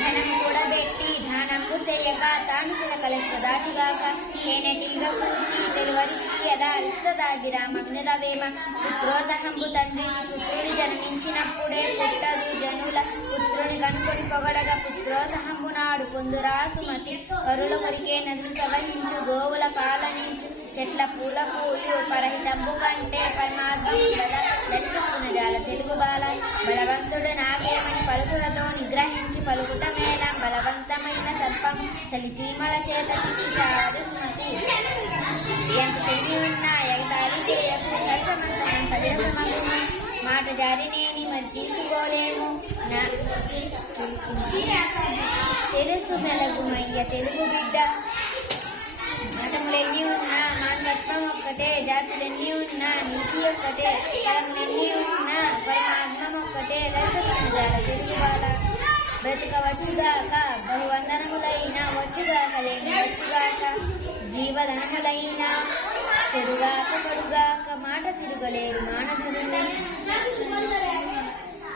ధనము కూడబెట్టి ధ్యానంబు సేయక తాను తిలకల స్వదాచుగాక తేనెటీగ కూర్చి తెలువరికి యదా విశ్వదాభిరామమునిరవేమ పుత్రోసహంబు తండ్రికి పుత్రుని జన్మించినప్పుడే పుట్టదు జనుల పుత్రుని కనుకొని పొగడగా పుత్రోసహంబు నాడు పొందురా సుమతి పరుల కొరికే నదులు ప్రవహించు గోవుల పాలనించు చెట్ల పూల పూయు పరహితంబు కంటే పరమాత్మము కదా లలిత సునజాల తెలుగు బాల బలవంతుడు నాగేమని పలుకులతో నిగ్రహించి పలుకుట మేళ బలవంతమైన సర్పం చలిచీమల చేత చికిచాడు సుమతి ఎంత చెల్లి ఉన్నా ఎగతాళి చేయకు సరసమంతమంత దేశమగు మాట జారినేని మరి తీసుకోలేము తెలుసు మెలగుమయ్య తెలుగు బిడ్డ మతములెన్ని ఉన్నా మానవత్వం ఒక్కటే జాతులెన్ని ఉన్నా నీతి ఒక్కటే ఫలములెన్ని ఉన్నా పరమాత్మం ఒక్కటే లలిత సునజాల తెలుగు బాల బ్రతకవచ్చుగాక బహువందనములైన వచ్చుగాక లేని వచ్చుగాక జీవధనములైన చెడుగాక పడుగాక మాట తిరగలేడు